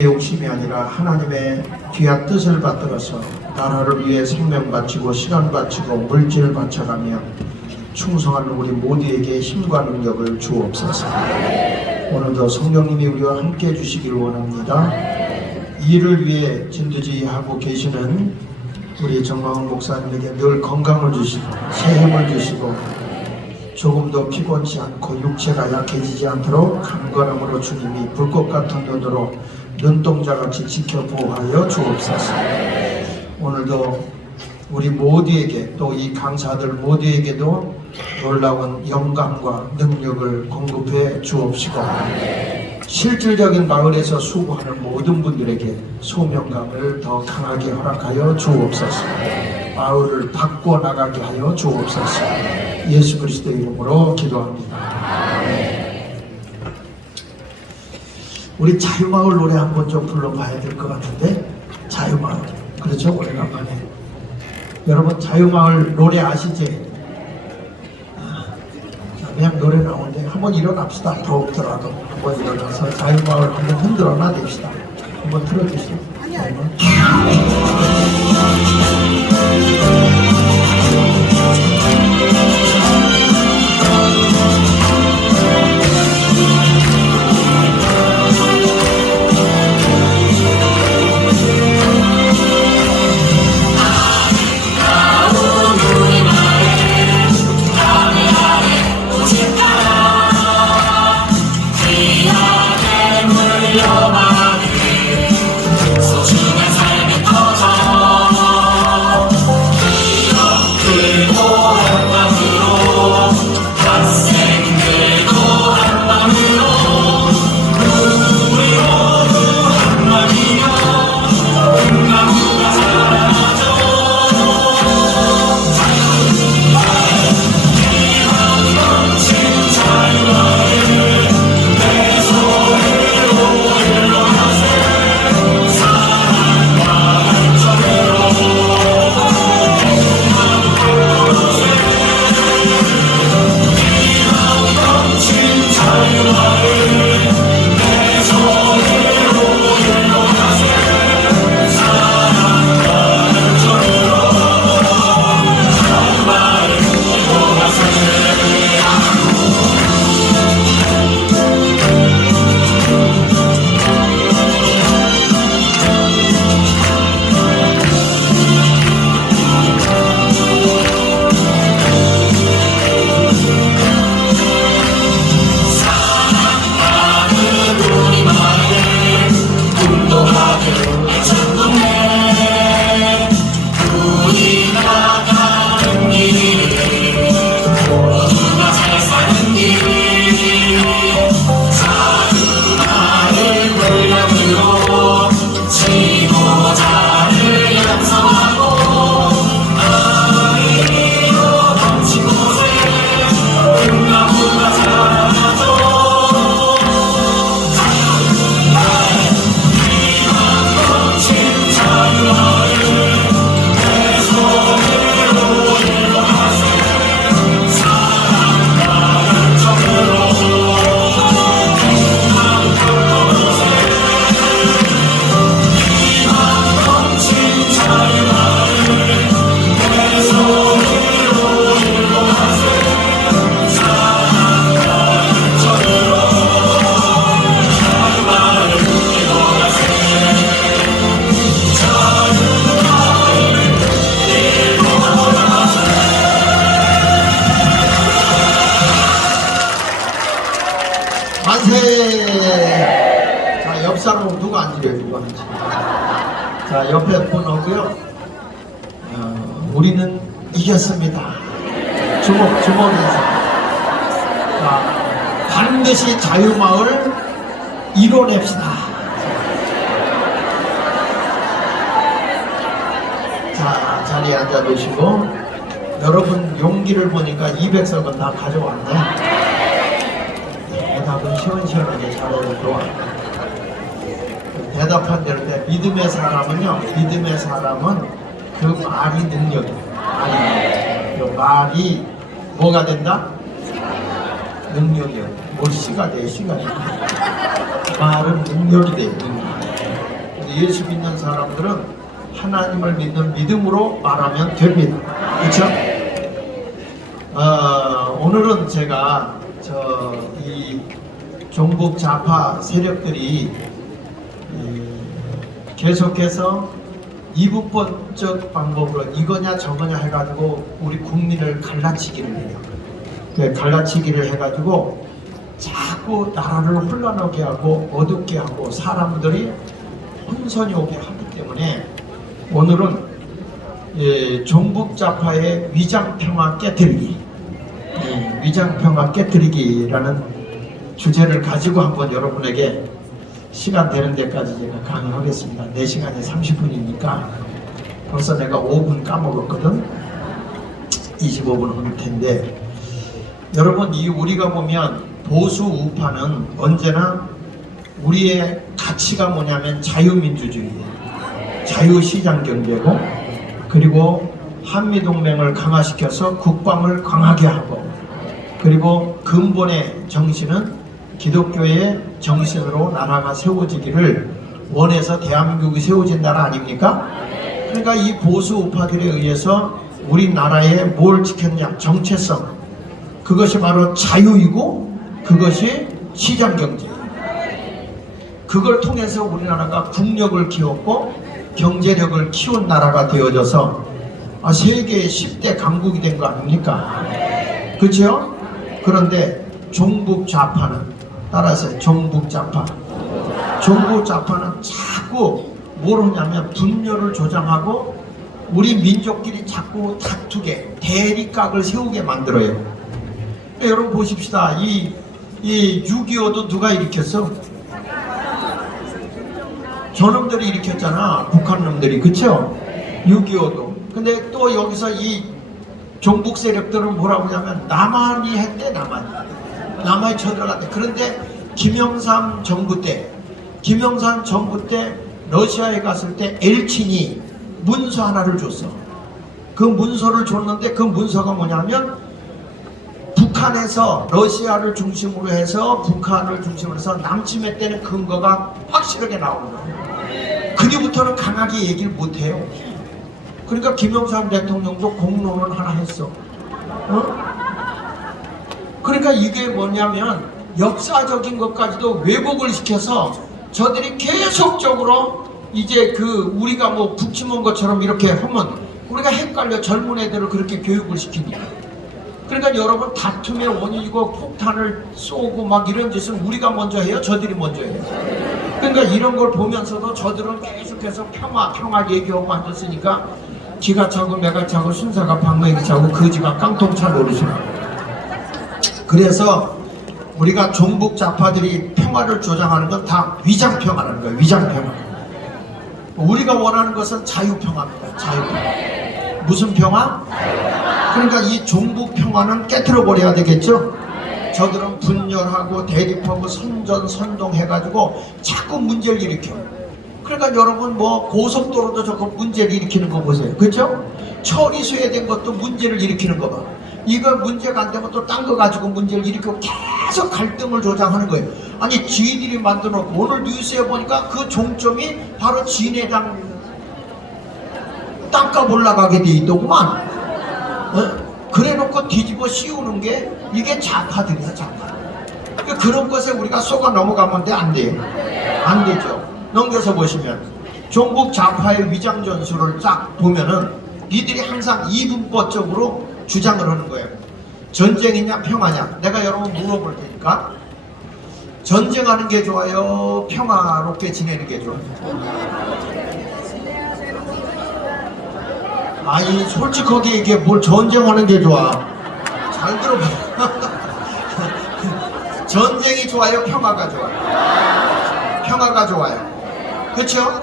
욕심이 아니라 하나님의 귀한 뜻을 받들어서 나라를 위해 생명 바치고 시간 바치고 물질을 바쳐가며 충성하는 우리 모두에게 힘과 능력을 주옵소서. 오늘도 성령님이 우리와 함께 해주시기를 원합니다. 이 일을 위해 진두지휘하고 계시는 우리 정광훈 목사님에게 늘 건강을 주시고 새 힘을 주시고 조금도 피곤치 않고 육체가 약해지지 않도록 강건함으로 주님이 불꽃 같은 눈으로 눈동자같이 지켜 보호하여 주옵소서. 오늘도 우리 모두에게 또 이 강사들 모두에게도 놀라운 영감과 능력을 공급해 주옵시고 실질적인 마을에서 수고하는 모든 분들에게 소명감을 더 강하게 허락하여 주옵소서. 마을을 바꿔 나가게 하여 주옵소서. 예수 그리스도의 이름으로 기도합니다. 우리 자유마을 노래 한번 좀 불러봐야 될 것 같은데. 자유마을, 그렇죠? 오래간만에. 여러분 자유마을 노래 아시지? 그냥 노래 나오는데 한번 일어납시다. 더욱더라도 한번 일어나서 자유마을 한번 흔들어놔 냅시다. 한번 틀어주시죠. 만세! 자, 옆 사람은 누가 앉으래요? 누가 앉으래요? 자, 옆에 분 오고요. 우리는 이겼습니다. 주먹에서. 자, 반드시 자유마을 이뤄냅시다. 자, 자리에 앉아주시고, 여러분 용기를 보니까 200석은 다 가져왔네. 대답은 시원시원하게 잘해서 좋아. 대답한 대로 때 믿음의 사람은 그 말이 능력이야. 그 말이 뭐가 된다? 능력이야. 뭘 씨가 돼, 씨가 돼. 말은 능력이 돼, 능력. 예수 믿는 사람들은 하나님을 믿는 믿음으로 말하면 됩니다. 그렇죠? 오늘은 제가 이 종북 좌파 세력들이 계속해서 이분법적 방법으로 이거냐 저거냐 해가지고 우리 국민을 갈라치기를 해요. 갈라치기를 해가지고 자꾸 나라를 혼란하게 하고 어둡게 하고 사람들이 혼선이 오게 하기 때문에 오늘은 종북좌파의 위장평화 깨뜨리기, 위장평화 깨뜨리기라는 주제를 가지고 한번 여러분에게 시간 되는 데까지 제가 강의하겠습니다. 4시간에 30분이니까 벌써 내가 5분 까먹었거든. 25분 흐를 텐데, 여러분, 우리가 보면 보수 우파는 언제나 우리의 가치가 뭐냐면 자유민주주의예요. 자유시장경제고, 그리고 한미동맹을 강화시켜서 국방을 강하게 하고, 그리고 근본의 정신은 기독교의 정신으로 나라가 세워지기를 원해서 대한민국이 세워진 나라 아닙니까? 그러니까 이 보수 우파들에 의해서 우리나라에 뭘 지켰냐? 정체성. 그것이 바로 자유이고 그것이 시장경제예요. 그걸 통해서 우리나라가 국력을 키웠고 경제력을 키운 나라가 되어져서 세계의 10대 강국이 된 거 아닙니까? 그렇죠? 그런데 종북좌파는 따라서 종북좌파는 자꾸 뭘 하냐면 분열을 조장하고 우리 민족끼리 자꾸 다투게 대립각을 세우게 만들어요. 여러분 보십시다. 이 6.25도 누가 일으켰어? 저놈들이 일으켰잖아. 북한 놈들이. 그쵸? 6.25도. 근데 또 여기서 이 종북 세력들은 뭐라고 하냐면 남한이 했대. 남한이 쳐들어갔대. 그런데 김영삼 정부 때 러시아에 갔을 때 엘친이 문서 하나를 줬어. 그 문서를 줬는데 그 문서가 뭐냐면 북한에서 러시아를 중심으로 해서 북한을 중심으로 해서 남침해 때는 근거가 확실하게 나오는 거예요. 그 뒤부터는 강하게 얘기를 못해요. 그러니까 김영삼 대통령도 공론을 하나 했어. 그러니까 이게 뭐냐면 역사적인 것까지도 왜곡을 시켜서 저들이 계속적으로 이제 우리가 뭐 북침한 것처럼 이렇게 하면 우리가 헷갈려. 젊은 애들을 그렇게 교육을 시키니까. 그러니까 여러분, 다툼의 원인이고 폭탄을 쏘고 막 이런 짓은 우리가 먼저 해요? 저들이 먼저 해요? 그러니까 이런 걸 보면서도 저들은 계속해서 평화 얘기하고 앉았으니까 기가 차고 매가 차고 순사가 방맹이 차고 거지가 깡통차 노릇이라. 그래서 우리가 종북좌파들이 평화를 조장하는 건 다 위장평화라는 거예요. 위장평화. 우리가 원하는 것은 자유평화입니다. 자유평화. 무슨 평화? 그러니까 이 종북평화는 깨트려 버려야 되겠죠? 저들은 분열하고 대립하고 선전 해가지고 자꾸 문제를 일으켜. 그러니까 여러분 뭐 고속도로도 저거 문제를 일으키는 거 보세요. 그렇죠? 처리 소외된 것도 문제를 일으키는 거 봐. 이거 문제가 안 되면 또 딴 거 가지고 문제를 일으키고 계속 갈등을 조장하는 거예요. 아니 지들이 만들어놓고 오늘 뉴스에 보니까 그 종점이 바로 진해당 땅값 올라가게 돼 있더구만. 그래놓고 뒤집어 씌우는 게 이게 좌파들이야. 좌파. 그런 것에 우리가 속아 넘어가면 안 돼요. 안 되죠. 넘겨서 보시면 종북 좌파의 위장 전술을 딱 보면은 이들이 항상 이분법적으로 주장을 하는 거예요. 전쟁이냐 평화냐. 내가 여러분 물어볼 테니까 전쟁하는 게 좋아요? 평화롭게 지내는 게 좋아요? 아니 솔직하게 이게 뭘 전쟁하는 게 좋아? 잘 들어봐. 전쟁이 좋아요? 평화가 좋아요? 평화가 좋아요. 그렇죠?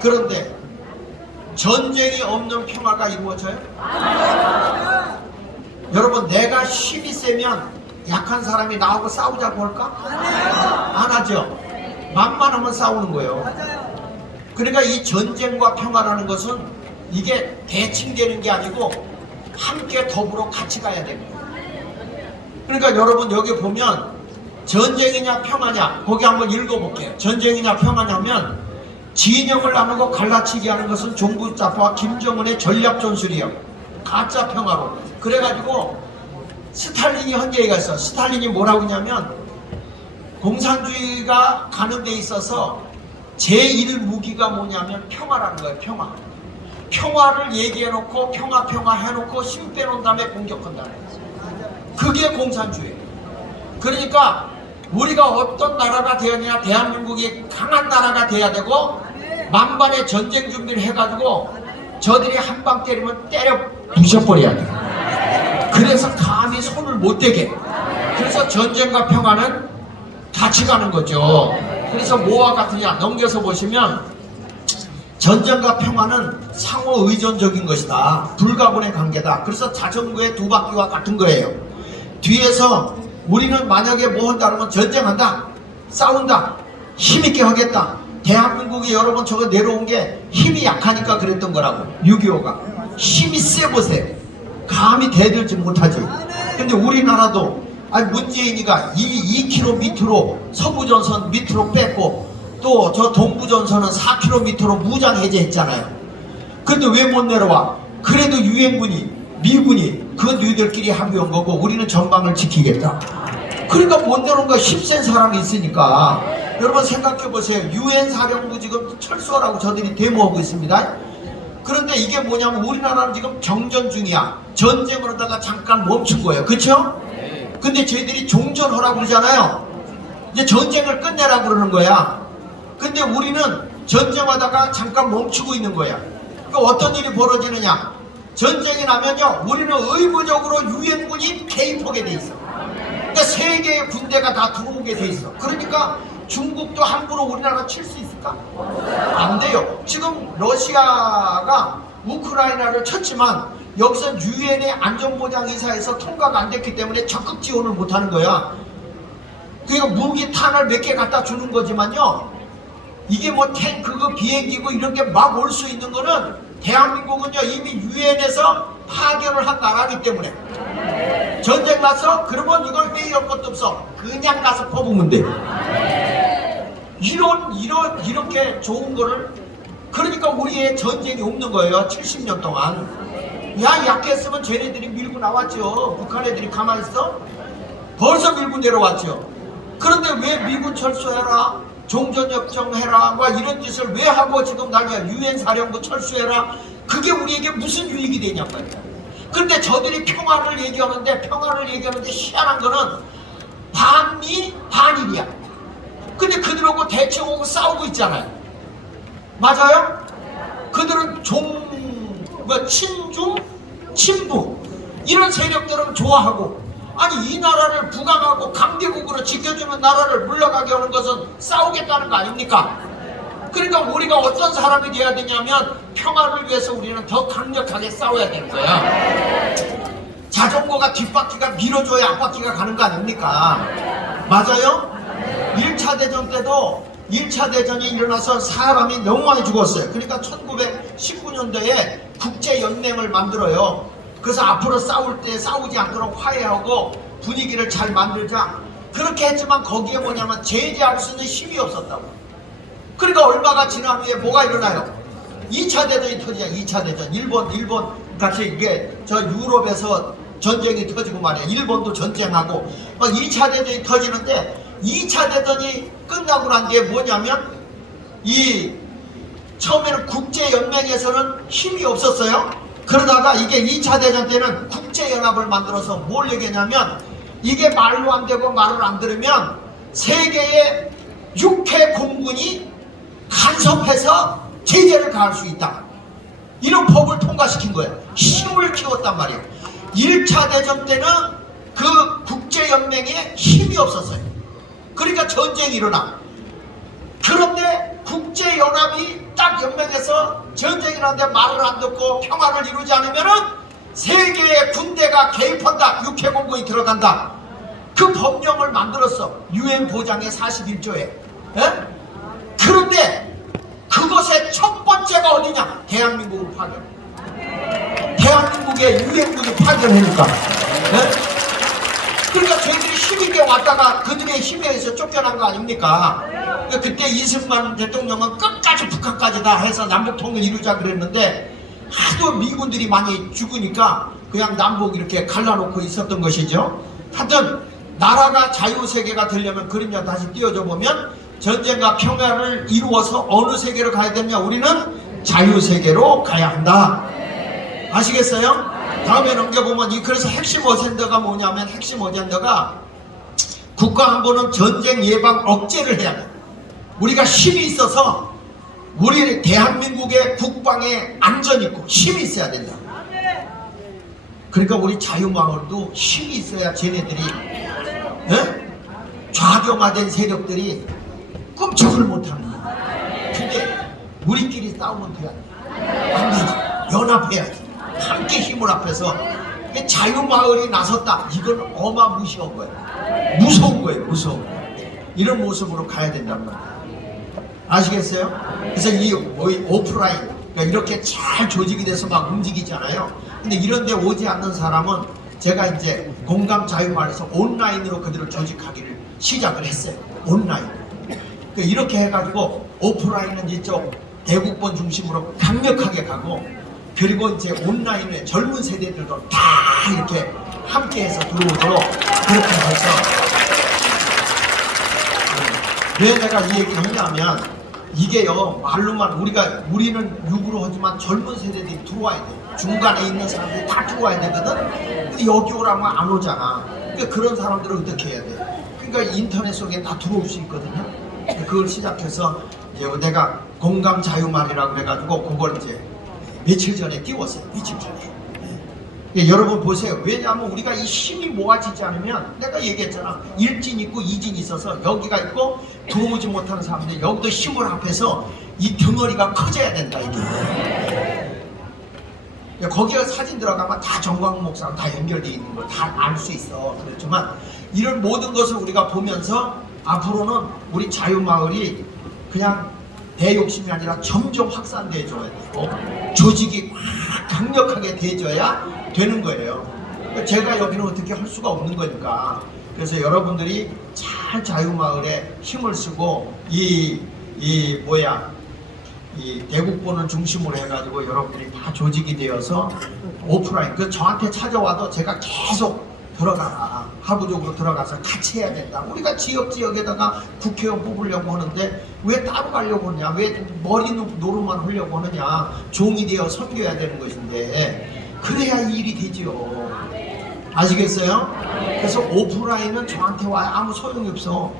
그런데 전쟁이 없는 평화가 이루어져요? 여러분, 내가 힘이 세면 약한 사람이 나오고 싸우자고 할까? 안 하죠. 만만하면 싸우는 거예요. 그러니까 이 전쟁과 평화라는 것은 이게 대칭되는 게 아니고 함께 더불어 같이 가야 됩니다. 그러니까 여러분 여기 보면 전쟁이냐 평화냐 거기 한번 읽어볼게요. 전쟁이냐 평화냐면 진영을 나누고 갈라치기 하는 것은 종북좌파와 김정은의 전략 전술이요. 가짜 평화로. 그래가지고 스탈린이 한 얘기가 있어. 스탈린이 뭐라고 하냐면 공산주의가 가는 데 있어서 제1무기가 뭐냐면 평화라는 거예요. 평화. 평화를 얘기해놓고 평화 해놓고 힘 빼놓은 다음에 공격한다는 거예요. 그게 공산주의예요. 그러니까 우리가 어떤 나라가 되었냐, 대한민국이 강한 나라가 돼야 되고 만반의 전쟁 준비를 해가지고 저들이 한 방 때리면 때려 부셔버려야 돼. 그래서 감히 손을 못 대게. 그래서 전쟁과 평화는 같이 가는 거죠. 그래서 뭐와 같으냐 넘겨서 보시면 전쟁과 평화는 상호 의존적인 것이다. 불가분의 관계다. 그래서 자전거의 두 바퀴와 같은 거예요. 뒤에서 우리는 만약에 뭐 한다 그러면 전쟁한다, 싸운다, 힘있게 하겠다. 대한민국이 여러 번 저거 내려온 게 힘이 약하니까 그랬던 거라고. 6.25가 힘이 세 보세요. 감히 대들지 못하지. 근데 우리나라도 문재인이가 2km 밑으로 서부전선 밑으로 뺐고 또 저 동부전선은 4km 밑으로 무장 해제했잖아요. 근데 왜 못 내려와? 그래도 유엔군이 미군이 그 너희들끼리 합의한 거고 우리는 전방을 지키겠다. 그러니까 못 내려온 거 힘센 사람이 있으니까. 여러분 생각해 보세요. 유엔 사령부 지금 철수하라고 저들이 데모하고 있습니다. 그런데 이게 뭐냐면 우리나라는 지금 정전 중이야. 전쟁을 하다가 잠깐 멈춘 거예요. 그쵸? 근데 저희들이 종전하라고 그러잖아요. 이제 전쟁을 끝내라고 그러는 거야. 근데 우리는 전쟁하다가 잠깐 멈추고 있는 거야. 그러니까 어떤 일이 벌어지느냐. 전쟁이 나면요 우리는 의무적으로 유엔군이 개입하게 돼 있어. 그러니까 세계의 군대가 다 들어오게 돼 있어. 그러니까 중국도 함부로 우리나라 칠 수 있을까? 안 돼요. 지금 러시아가 우크라이나를 쳤지만 여기서 유엔의 안전보장이사에서 통과가 안 됐기 때문에 적극 지원을 못하는 거야. 그러니까 무기 탄을 몇 개 갖다 주는 거지만요 이게 뭐 탱크고 비행기고 이런 게 막 올 수 있는 거는 대한민국은요 이미 유엔에서 파견을 한 나라기 때문에 전쟁 났어? 그러면 이걸 회의할 것도 없어. 그냥 가서 퍼부으면 돼. 이렇게 좋은 거를. 그러니까 우리의 전쟁이 없는 거예요. 70년 동안. 야 약했으면 쟤네들이 밀고 나왔죠. 북한 애들이 가만히 있어? 벌써 밀고 내려왔죠. 그런데 왜 미군 철수해라, 종전협정 해라, 뭐 이런 짓을 왜 하고 지금 나냐, 유엔 사령부 철수해라. 그게 우리에게 무슨 유익이 되냔 말이야. 근데 저들이 평화를 얘기하는데 희한한 거는 반미 반일이야. 근데 그들하고 대칭하고 싸우고 있잖아요. 맞아요? 그들은 친중, 친부 이런 세력들은 좋아하고, 아니 이 나라를 부강하고 강대국으로 지켜주는 나라를 물러가게 하는 것은 싸우겠다는 거 아닙니까? 그러니까 우리가 어떤 사람이 돼야 되냐면 평화를 위해서 우리는 더 강력하게 싸워야 되는 거야. 자전거가 뒷바퀴가 밀어줘야 앞바퀴가 가는 거 아닙니까? 맞아요? 1차 대전 때도 1차 대전이 일어나서 사람이 너무 많이 죽었어요. 그러니까 1919년도에 국제연맹을 만들어요. 그래서 앞으로 싸울 때 싸우지 않도록 화해하고 분위기를 잘 만들자. 그렇게 했지만 거기에 뭐냐면 제재할 수 있는 힘이 없었다고. 그러니까 얼마가 지난 후에 뭐가 일어나요? 2차 대전이 터지자. 2차 대전. 일본 같이 이게 저 유럽에서 전쟁이 터지고 말이야. 일본도 전쟁하고 막 2차 대전이 터지는데, 2차 대전이 끝나고 난 뒤에 뭐냐면 처음에는 국제연맹에서는 힘이 없었어요. 그러다가 이게 2차 대전 때는 국제연합을 만들어서 뭘 얘기하냐면, 이게 말로 안 되고 말을 안 들으면 세계의 육해 공군이 간섭해서 제재를 가할 수 있다. 이런 법을 통과시킨 거예요. 힘을 키웠단 말이에요. 1차 대전 때는 그 국제연맹에 힘이 없었어요. 그러니까 전쟁이 일어나. 그런데 국제연합이 딱 연맹해서 전쟁이 나는데 말을 안 듣고 평화를 이루지 않으면은 세계의 군대가 개입한다. 육해공군이 들어간다. 그 법령을 만들었어. 유엔 보장의 41조에. 에? 그런데 그것의 첫 번째가 어디냐? 대한민국을 파견. 대한민국에 유엔군이 파견하니까. 그러니까 저희들이 힘있게 왔다가 그들의 힘에 의해서 쫓겨난 거 아닙니까? 그때 이승만 대통령은 끝까지 북한까지 다 해서 남북통일 이루자 그랬는데 하도 미군들이 많이 죽으니까 그냥 남북 이렇게 갈라놓고 있었던 것이죠. 하여튼 나라가 자유세계가 되려면 그림자 다시 띄워줘 보면 전쟁과 평화를 이루어서 어느 세계로 가야 되냐? 우리는 자유세계로 가야 한다. 아시겠어요? 다음에 넘겨보면 그래서 핵심 어젠더가 뭐냐면 핵심 어젠더가 국가 안보는 전쟁 예방 억제를 해야 돼. 우리가 힘이 있어서 우리 대한민국의 국방에 안전 있고 힘이 있어야 된다. 그러니까 우리 자유마을도 힘이 있어야 쟤네들이 좌경화된 세력들이 꼼짝을 못합니다. 근데 우리끼리 싸우면 돼야 돼. 안 되지. 연합해야지. 함께 힘을 합해서 자유마을이 나섰다. 이건 어마무시한 거예요. 무서운 거예요. 무서운 거예요. 이런 모습으로 가야 된단 말이에요. 아시겠어요? 그래서 이 오프라인 그러니까 이렇게 잘 조직이 돼서 막 움직이잖아요. 근데 이런 데 오지 않는 사람은 제가 이제 공감 자유마을에서 온라인으로 그들을 조직하기를 시작을 했어요. 온라인. 그러니까 이렇게 해가지고 오프라인은 이쪽 대국본 중심으로 강력하게 가고 그리고 이제 온라인에 젊은 세대들도 다 이렇게 함께해서 들어오도록 그렇게 해서 왜 내가 이 얘기를 하냐면 이게요 말로만 우리는 육으로 하지만 젊은 세대들이 들어와야 돼. 중간에 있는 사람들이 다 들어와야 되거든. 근데 여기 오라면 안 오잖아. 그러니까 그런 사람들을 어떻게 해야 돼? 그러니까 인터넷 속에 다 들어올 수 있거든요. 그걸 시작해서 이제 내가 공감 자유말이라고 해가지고 그걸 이제 며칠 전에 띄웠어요. 며칠 전에. 여러분 보세요. 왜냐하면 우리가 이 힘이 모아지지 않으면 내가 얘기했잖아. 일진 있고 이진 있어서 여기가 있고 들어오지 못하는 사람들 여기도 힘을 합해서 이 덩어리가 커져야 된다 이게. 거기에 사진 들어가면 다 정광 목사랑 다 연결되어 있는 걸 다 알 수 있어. 그렇지만 이런 모든 것을 우리가 보면서 앞으로는 우리 자유마을이 그냥 대욕심이 아니라 점점 확산돼 줘야 되고 조직이 확 강력하게 돼줘야 되는 거예요. 제가 여기는 어떻게 할 수가 없는 거니까. 그래서 여러분들이 잘 자유마을에 힘을 쓰고 이 대국본을 중심으로 해가지고 여러분들이 다 조직이 되어서 오프라인 저한테 찾아와도 제가 계속 들어가라 하부적으로 들어가서 같이 해야 된다. 우리가 지역에다가 국회의원 뽑으려고 하는데 왜 따로 가려고 하냐, 왜 머리 노릇만 하려고 하느냐, 종이 되어 섬겨야 되는 것인데 그래야 일이 되지요. 아시겠어요? 그래서 오프라인은 저한테 와야 아무 소용이 없어.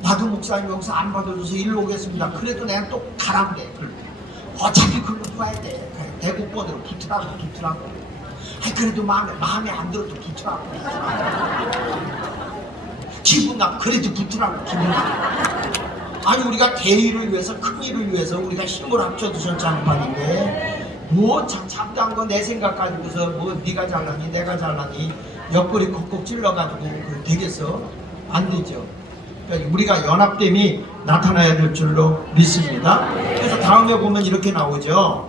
나도 목사님 여기서 안 받아줘서 일로 오겠습니다. 그래도 내가 또 가라고 해. 어차피 글로 가야 돼. 대국본으로 붙으라고. 그래도 마음에 안 들어도 붙으라고. 기분 나 그래도 붙으라고. 기분 나. 아니 우리가 대의를 위해서 큰 일을 위해서 우리가 힘을 합쳐두선 장판인데 뭐 잡다한 거 내 생각 가지고서 뭐 네가 잘나니 내가 잘나니 옆구리 콕콕 찔러가지고 되겠어? 안 되죠. 그러니까 우리가 연합됨이 나타나야 될 줄로 믿습니다. 그래서 다음에 보면 이렇게 나오죠.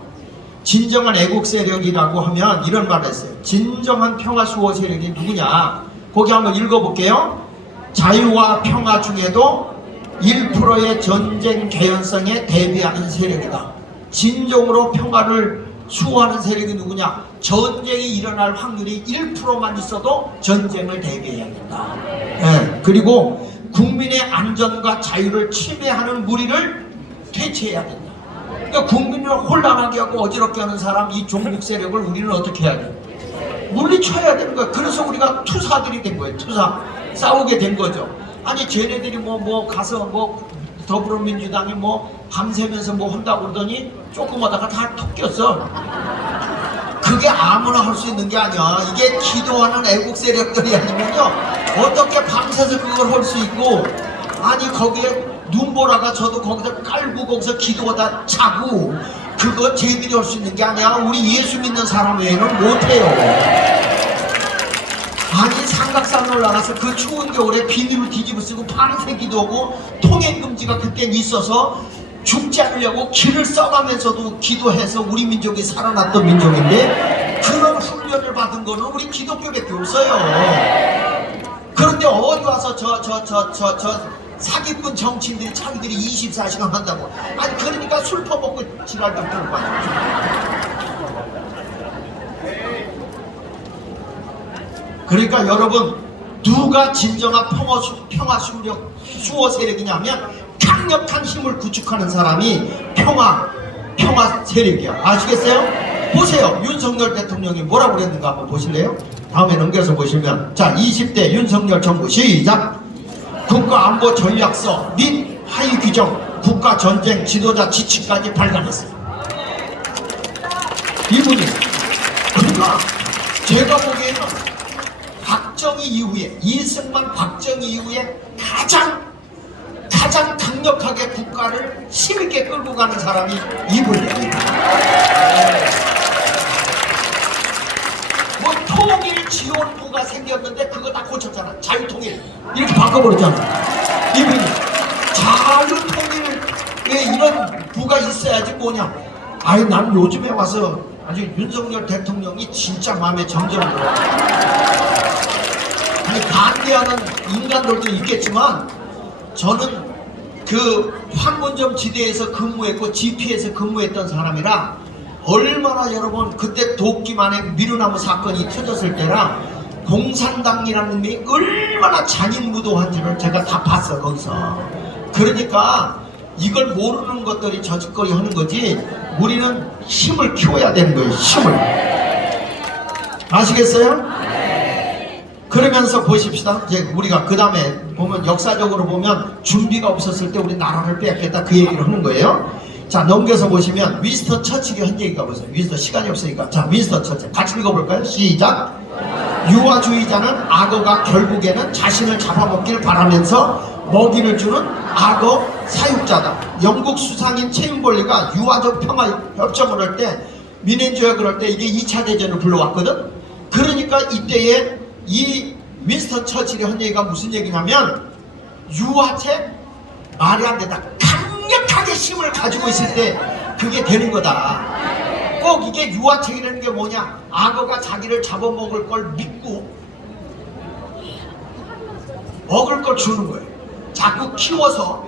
진정한 애국 세력이라고 하면 이런 말을 했어요. 진정한 평화 수호 세력이 누구냐? 거기 한번 읽어볼게요. 자유와 평화 중에도 1%의 전쟁 개연성에 대비하는 세력이다. 진정으로 평화를 수호하는 세력이 누구냐? 전쟁이 일어날 확률이 1%만 있어도 전쟁을 대비해야 된다. 네. 그리고 국민의 안전과 자유를 침해하는 무리를 퇴치해야 된다. 그러니까 국민을 혼란하게 하고 어지럽게 하는 사람, 이 종북 세력을 우리는 어떻게 해야 돼? 물리쳐야 되는 거야. 그래서 우리가 투사들이 된 거예요. 투사. 싸우게 된 거죠. 아니 쟤네들이 가서 더불어민주당이 밤새면서 한다고 그러더니 조금 하다가 다 톡 꼈어. 그게 아무나 할 수 있는 게 아니야. 이게 기도하는 애국 세력들이 아니면요 어떻게 밤새서 그걸 할 수 있고, 아니 거기에 눈보라가 저도 거기서 깔고 거기서 기도하다 자고, 그거 쟤들이 할 수 있는 게 아니야. 우리 예수 믿는 사람 외에는 못해요. 아니 삼각산 올라가서 그 추운 겨울에 비닐을 뒤집어 쓰고 밤새 기도하고 통행금지가 그땐 있어서 죽지 않으려고 길을 써가면서도 기도해서 우리 민족이 살아났던 민족인데, 그런 훈련을 받은 거는 우리 기독교밖에 없어요. 그런데 어디 와서 사기꾼 정치인들이 자기들이 24시간 한다고. 아니 그러니까 술 퍼먹고 지랄도 떨고 그러니까 여러분, 누가 진정한 평화 수호 세력이냐면 강력한 힘을 구축하는 사람이 평화 세력이야. 아시겠어요? 보세요. 윤석열 대통령이 뭐라고 그랬는가 한번 보실래요? 다음에 넘겨서 보시면, 자, 20대 윤석열 정부 시작. 국가안보 전략서 및 하위 규정, 국가전쟁 지도자 지침까지 발간했어요. 이분이. 그러니까 제가 보기에는 박정희 이후에, 이승만 박정희 이후에 가장 강력하게 국가를 힘있게 끌고 가는 사람이 이분이에요. 뭐 통일지원부가 생겼는데 그거 다 고쳤잖아. 자유통일 이렇게 바꿔버렸잖아. 이분이 자유통일에 이런 부가 있어야지 뭐냐. 아니 난 요즘에 와서 아주 윤석열 대통령이 진짜 마음에 정정을 들어. 아니 반대하는 인간들도 있겠지만 저는 그 판문점 지대에서 근무했고 GP에서 근무했던 사람이라 얼마나 여러분 그때 도끼만에 미루나무 사건이 터졌을 때랑 공산당이라는 놈이 얼마나 잔인무도한지를 제가 다 봤어 거기서. 그러니까 이걸 모르는 것들이 저짓거리 하는 거지. 우리는 힘을 키워야 되는 거예요. 힘을. 아시겠어요? 그러면서 보십시다. 이제 우리가 그 다음에 보면 역사적으로 보면 준비가 없었을 때 우리 나라를 뺏겠다 그 얘기를 하는 거예요. 자 넘겨서 보시면 윈스턴 처칠이 한 얘기가 보세요. 윈스턴 시간이 없으니까. 자 윈스턴 처칠 같이 읽어볼까요? 시작. 유아주의자는 악어가 결국에는 자신을 잡아먹기를 바라면서 먹이를 주는 악어 사육자다. 영국 수상인 체인볼리가 유아적 평화 협정을 할 때 미넨조약을 할 때 이게 2차 대전을 불러왔거든. 그러니까 이때에 이 윈스턴 처칠이 한 얘기가 무슨 얘기냐면 유아책 말이 안 된다. 강력하게 힘을 가지고 있을 때 그게 되는 거다. 꼭 이게 유아책이라는 게 뭐냐. 악어가 자기를 잡아먹을 걸 믿고 먹을 걸 주는 거예요. 자꾸 키워서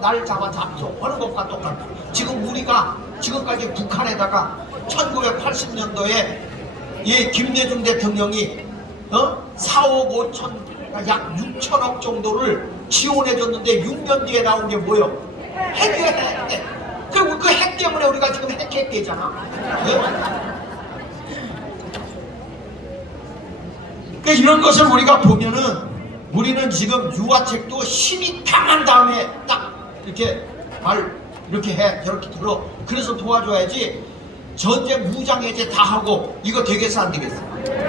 날 잡죠 하는 것과 똑같다. 지금 우리가 지금까지 북한에다가 1980년도에 이 김대중 대통령이 4억 5천 약 6천억 정도를 지원해줬는데 6년 뒤에 나온 게 뭐예요? 핵이에요. 핵. 그리고 그 핵 때문에 우리가 지금 핵되잖아. 그러니까 이런 것을 우리가 보면은 우리는 지금 유아책도 힘이 강한 다음에 딱 이렇게 이렇게 해 저렇게 들어. 그래서 도와줘야지. 전쟁 무장해제 다 하고 이거 되겠어 안 되겠어?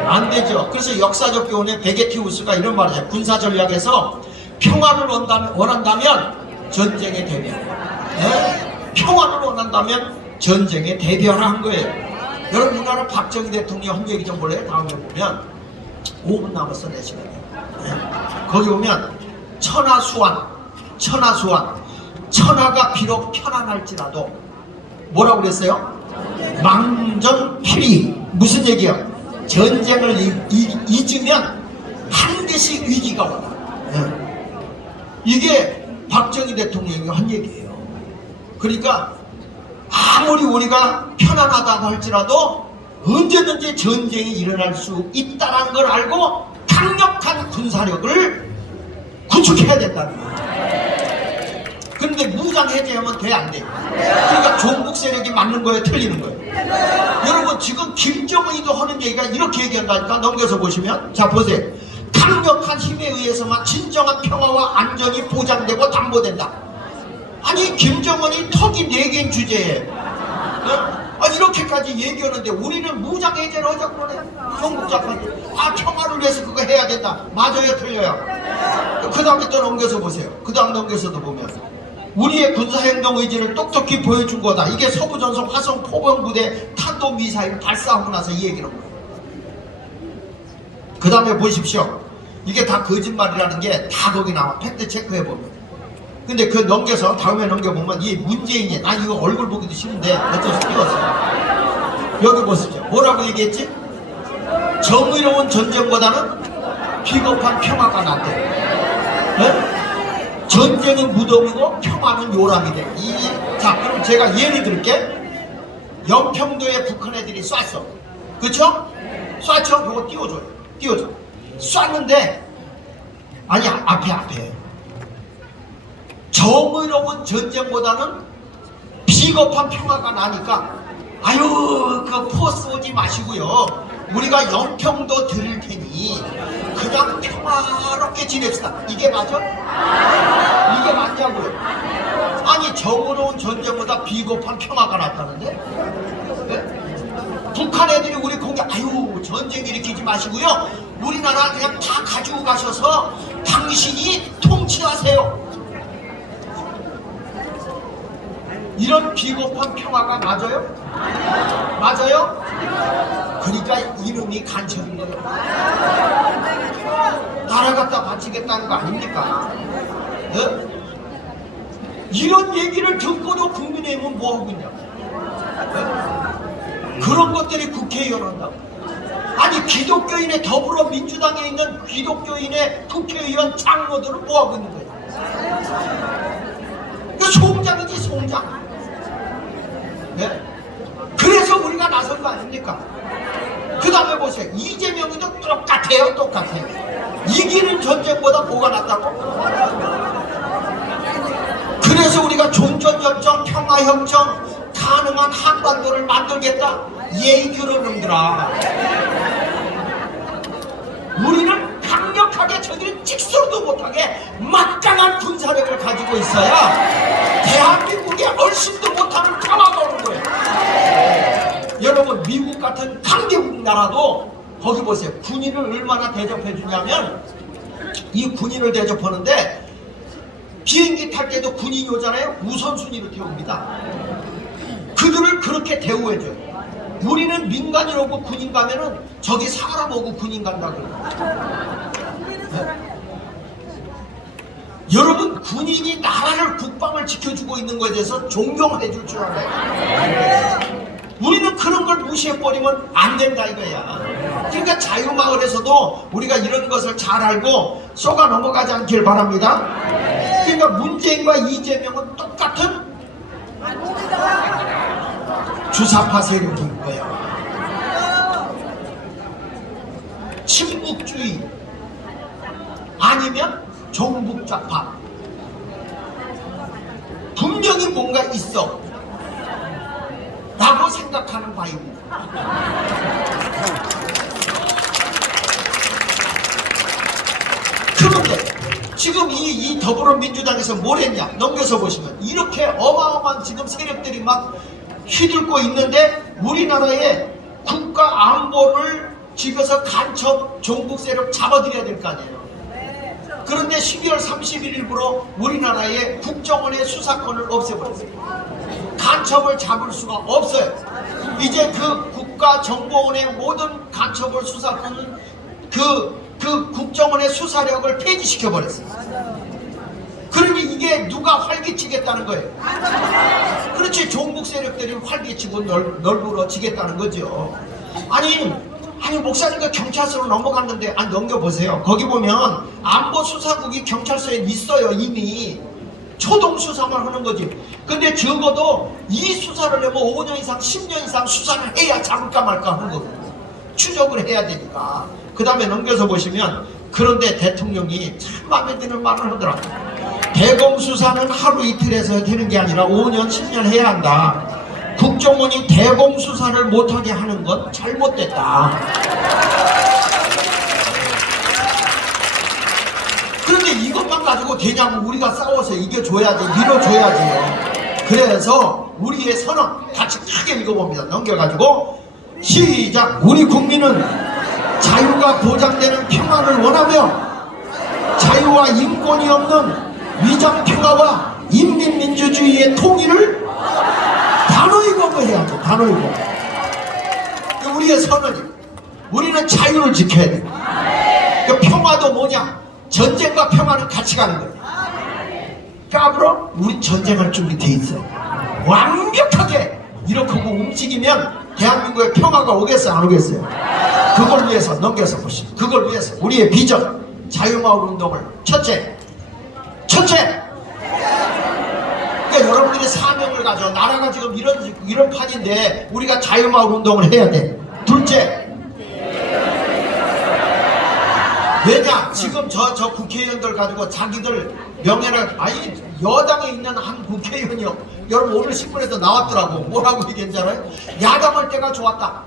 안 되죠. 그래서 역사적 교훈에 베게티우스가 이런 말이죠. 군사 전략에서 평화를 원한다면 전쟁에 대비하라. 네? 평화를 원한다면 전쟁에 대비하라 한 거예요. 여러분 우리나라 박정희 대통령 한 얘기 좀 볼래요? 다음에 보면 5분 남았어 내 시간에. 네? 거기 보면 천하수완 천하가 비록 편안할지라도 뭐라고 그랬어요? 망정필이. 무슨 얘기야? 전쟁을 잊으면 반드시 위기가 온다. 이게 박정희 대통령이 한 얘기예요. 그러니까 아무리 우리가 편안하다고 할지라도 언제든지 전쟁이 일어날 수 있다는 걸 알고 강력한 군사력을 구축해야 된다는 거예요. 그런데 무장 해제하면 돼 안 돼? 그러니까 종북 세력이 맞는 거예요, 틀리는 거예요? 여러분 지금 김정은이도 하는 얘기가 이렇게 얘기한다니까. 넘겨서 보시면 자 보세요. 강력한 힘에 의해서만 진정한 평화와 안전이 보장되고 담보된다. 아니 김정은이 턱이 4개인 주제에 이렇게까지 얘기하는데 우리는 무장 해제를 하자고 그러네. 종북 작가님 평화를 위해서 그거 해야 된다. 맞아요 틀려요? 그 다음에 또 넘겨서 보세요. 그 다음 넘겨서도 보면 우리의 군사행동 의지를 똑똑히 보여준 거다. 이게 서부전선 화성 포병부대 탄도미사일 발사하고 나서 이 얘기를 한 거예요. 그 다음에 보십시오. 이게 다 거짓말이라는 게 다 거기 나와. 팩트 체크해보면. 근데 그 넘겨서 다음에 넘겨보면 이 문재인이 난 이거 얼굴 보기도 싫은데 어쩔 수 없어요. 여기 보십시오. 뭐라고 얘기했지? 정의로운 전쟁보다는 비겁한 평화가 낫대. 네? 전쟁은 무덤이고 평화는 요람이 돼. 자, 그럼 제가 예를 들게. 연평도에 북한 애들이 쐈어. 그쵸? 쐈죠? 그거 띄워줘요. 띄워줘. 쐈는데, 아니, 앞에. 정의로운 전쟁보다는 비겁한 평화가 나니까, 아유, 그 포스 오지 마시고요. 우리가 연평도 드릴 테니, 그냥 평화롭게 지냅시다. 이게 맞아? 이게 맞냐고요? 아니, 정의로운 전쟁보다 비겁한 평화가 낫다는데? 네? 북한 애들이 우리 공격, 아유, 전쟁 일으키지 마시고요. 우리나라 그냥 다 가지고 가셔서 당신이 통치하세요. 이런 비겁한 평화가 맞아요? 맞아요? 그러니까 이놈이 간첩인 거예요. 나라 갖다 바치겠다는 거 아닙니까? 네? 이런 얘기를 듣고도 국민의힘은 뭐하고 있냐? 네? 그런 것들이 국회의원 한다고. 아니, 기독교인의 더불어민주당에 있는 기독교인의 국회의원 장로들은 뭐하고 있는 거야? 그 송장이지, 송장. 네? 그래서 우리가 나선 거 아닙니까? 그 다음에 보세요. 이재명이도 똑같아요. 이기는 전쟁보다 뭐가 낫다고? 그래서 우리가 존전협정, 평화협정, 가능한 한반도를 만들겠다. 예의 그런 놈들아. 우리는 강력하게 저들은 직설도 못하게 막강한 군사력을 가지고 있어야 대한민국에 얼씬도 못하는 평화가 오는 거예요. 여러분, 미국 같은 강대국 나라도 거기 보세요. 군인을 얼마나 대접해 주냐면, 이 군인을 대접하는데 비행기 탈 때도 군인이 오잖아요. 우선순위로 태웁니다. 그들을 그렇게 대우해줘요. 우리는 민간인 오고 군인 가면은 저기 사람 오고 군인 간다고 그래요. 네? 여러분, 군인이 나라를 국방을 지켜주고 있는 것에 대해서 존경해 줄 줄 알아요. 우리는 그런 걸 무시해버리면 안 된다 이거야. 그러니까 자유마을에서도 우리가 이런 것을 잘 알고 쏘가 넘어가지 않길 바랍니다. 그러니까 문재인과 이재명은 똑같은 주사파 세력인 거예요. 친북주의 아니면 종북좌파. 분명히 뭔가 있어 라고 생각하는 바입니다. 그런데 지금 이 더불어민주당에서 뭘 했냐? 넘겨서 보시면 이렇게 어마어마한 지금 세력들이 막 휘둘고 있는데 우리나라의 국가 안보를 집에서 간첩 종북 세력 잡아들여야 될 거 아니에요. 그런데 12월 31일부로 우리나라의 국정원의 수사권을 없애버렸어요. 간첩을 잡을 수가 없어요. 이제 그 국가정보원의 모든 간첩을 수사권은 그 국정원의 수사력을 폐지시켜버렸어요. 그러니 이게 누가 활기치겠다는 거예요? 그렇지, 종북 세력들이 활기치고 널브러지겠다는 거죠. 아니 목사님과 경찰서로 넘어갔는데, 넘겨보세요. 거기 보면 안보수사국이 경찰서에 있어요. 이미 초동 수사만 하는 거지. 근데 적어도 이 수사를 하면 5년 이상 10년 이상 수사를 해야 잡을까 말까 하는 거거든요. 추적을 해야 되니까. 그 다음에 넘겨서 보시면, 그런데 대통령이 참 마음에 드는 말을 하더라고요. 대공수사는 하루 이틀에서 되는 게 아니라 5년 10년 해야 한다. 국정원이 대공수사를 못하게 하는 건 잘못됐다. 그런데 이것만 가지고 되냐고. 우리가 싸워서 이겨줘야지, 밀어줘야지. 그래서 우리의 선언 같이 크게 읽어봅니다. 넘겨가지고 시작. 우리 국민은 자유가 보장되는 평화를 원하며 자유와 인권이 없는 위장평화와 인민민주주의의 통일을 단호히 거부해야 돼. 단호히 거부. 우리의 선언이, 우리는 자유를 지켜야 돼. 그 평화도 뭐냐? 전쟁과 평화는 같이 가는 거야. 그러니까 앞으로 우리 전쟁할 준비 돼 있어. 완벽하게 이렇게 움직이면 대한민국에 평화가 오겠어요, 안 오겠어요? 그걸 위해서 넘겨서 보시죠. 그걸 위해서 우리의 비전, 자유마을 운동을 첫째 우리 사명을 가져. 나라가 지금 이런 판인데 우리가 자유마을 운동을 해야 돼. 둘째, 왜냐? 지금 저 국회의원들 가지고 자기들 명예를, 아니 여당에 있는 한 국회의원이요, 여러분 오늘 신문에도 나왔더라고. 뭐라고 얘기했잖아요. 야당할 때가 좋았다.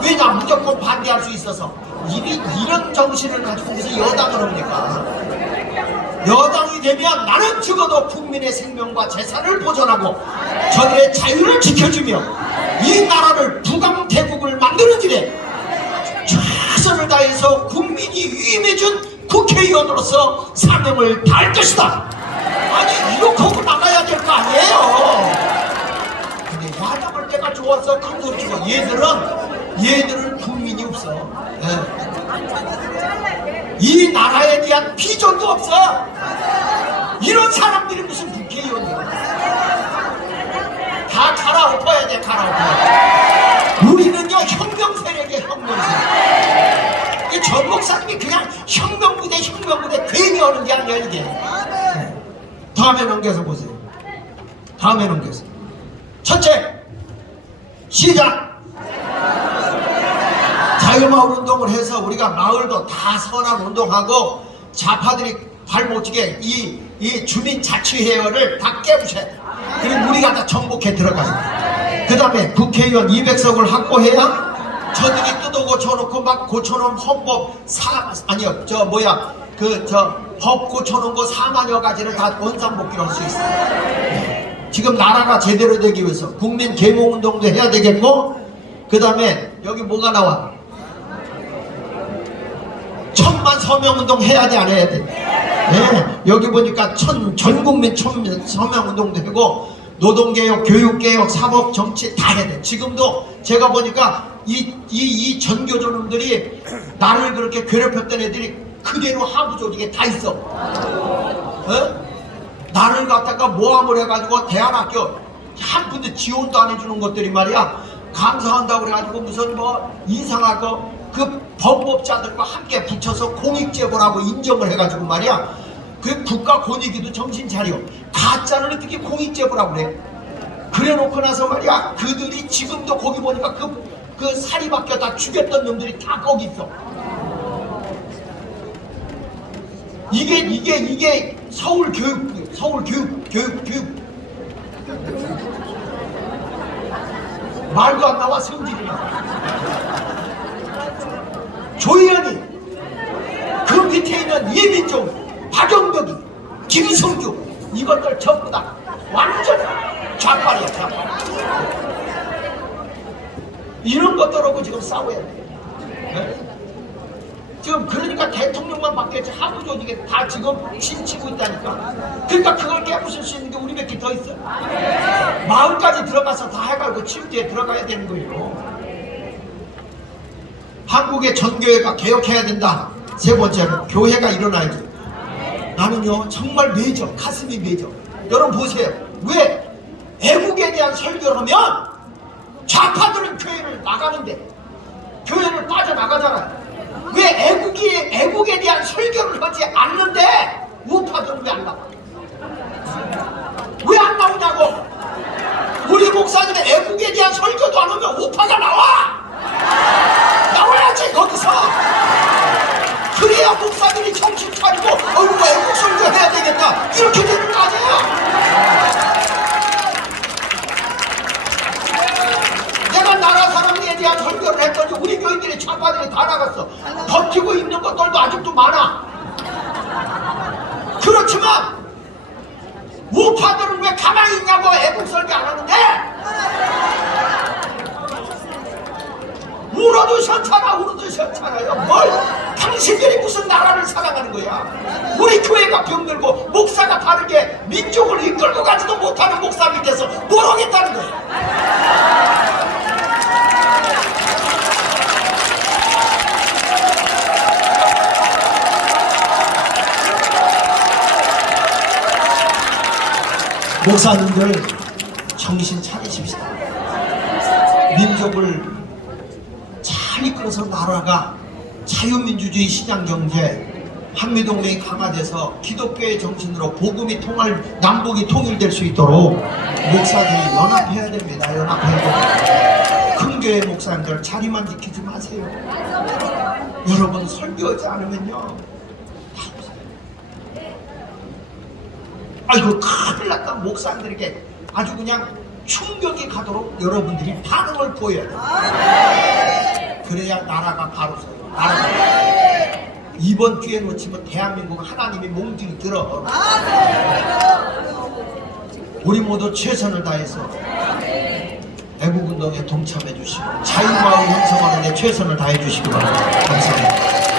왜냐? 무조건 반대할 수 있어서. 이런 정신을 가지고 무슨 여당을 합니까? 여당이 되면 나는 죽어도 국민의 생명과 재산을 보존하고 저들의 자유를 지켜주며 이 나라를 부강대국을 만드는 길에 최선을 다해서 국민이 위임해준 국회의원으로서 사명을 다할 것이다. 아니 이렇게 하고 나가야 될 거 아니에요. 근데 야당할 때가 좋아서 큰 거 주고 얘들은 국민이 없어. 네. 이 나라에 대한 비전도 없어. 이런 사람들이 무슨 국회의원이야. 다 갈아엎어야 돼. 갈아엎어야 돼. 우리는요 혁명 세력의 혁명 세력. 이 전 목사님이 그냥 혁명부대 괜히 하는 게 아니야 이게. 다음에 넘겨서 보세요. 다음에 넘겨서. 첫째, 시작. 자유마을 운동을 해서 우리가 마을도 다 선한 운동하고 좌파들이 발 못 치게 이 주민자치회원을 다 깨부셔야 돼. 그리고 우리가 다 정복해 들어가요. 그 다음에 국회의원 200석을 확보해야 저들이 뜯어 고쳐놓고 막 고쳐놓은 헌법 법 고쳐놓은 거 4만여 가지를 다 원상복귀를 할 수 있어요. 지금 나라가 제대로 되기 위해서 국민 계몽운동도 해야 되겠고, 그 다음에 여기 뭐가 나와? 1000만 서명운동 해야 돼 안 해야 돼? 네, 여기 보니까 전국민 서명운동도 하고 노동개혁, 교육개혁, 사법, 정치 다 해야 돼. 지금도 제가 보니까 이 전교조놈들이 나를 그렇게 괴롭혔던 애들이 그대로 하부 조직에 다 있어. 나를 갖다가 모함을 해가지고 대안학교 한 푼도 지원도 안 해주는 것들이 말이야 강사한다고 그래가지고 무슨 뭐 이상하고 그 범법자들과 함께 붙여서 공익제보라고 인정을 해가지고 말이야 그 국가 권익위도 정신 차려. 가짜를 어떻게 공익제보라고 그래. 그래 놓고 나서 말이야 그들이 지금도 거기 보니까 그 사리바뀌어 다 죽였던 놈들이 다 거기 있어. 이게 서울 교육 말도 안 나와. 성질이 나. 조혜연이 그 밑에 있는 이민종, 박영덕이, 김성규 이것들 전부 다 완전 좌빨이야 좌빨. 이런 것들하고 지금 싸워야 돼. 네? 지금 그러니까 대통령만 바뀌었지 하부 조직에 다 지금 진치고 있다니까. 그러니까 그걸 깨부술 수 있는 게 우리 몇 개 더 있어. 마을까지 들어가서 다 해가지고 침대에 들어가야 되는 거예요. 한국의 전교회가 개혁해야 된다. 세 번째는 교회가 일어나야지. 나는요 정말 매져. 가슴이 매져. 여러분 보세요. 왜 애국에 대한 설교를 하면 좌파들은 교회를 나가는데 교회를 빠져나가잖아요. 왜 애국에 대한 설교를 하지 않는데 우파들은 왜 안 나와? 왜 안 나오냐고. 우리 목사님은 애국에 대한 설교도 안 하면 우파가 나와. 나와야지 거기서. 그래야 목사들이 정신 차리고 어이구 애국 설교 해야 되겠다 이렇게 되는 거 아니에요? 내가 나라 사람에 대한 설교를 했더니 우리 교인들이 좌파들이 다 나갔어. 버티고 있는 것들도 아직도 많아. 그렇지만 우파들은 왜 가만히 있냐고. 애국 설교 안 하는데. 울어도 싫잖아요. 뭘 당신들이 무슨 나라를 사랑하는 거야. 우리 교회가 병들고 목사가 바르게 민족을 이끌고 가지도 못하는 목사 밑에서 뭘 하겠다는 거야. 목사님들 정신 차리십시다. 민족을 잘 이끌어서 나라가 자유민주주의 시장경제 한미동맹이 강화돼서 기독교의 정신으로 복음이 통할, 남북이 통일될 수 있도록 목사들이 연합해야 됩니다. 연합해야 됩니다. 큰 교회 목사님들 자리만 지키지 마세요. 여러분 설교하지 않으면요, 아이고 큰일 났다. 목사님들에게 아주 그냥 충격이 가도록 여러분들이 반응을 보여야 돼요. 그래야 나라가 바로 서요. 나라가. 이번 기회 놓치면 대한민국 하나님이 몽둥이 들어. 우리 모두 최선을 다해서 애국운동에 동참해 주시고 자유마을 형성하는 데 최선을 다해 주시기 바랍니다. 감사합니다.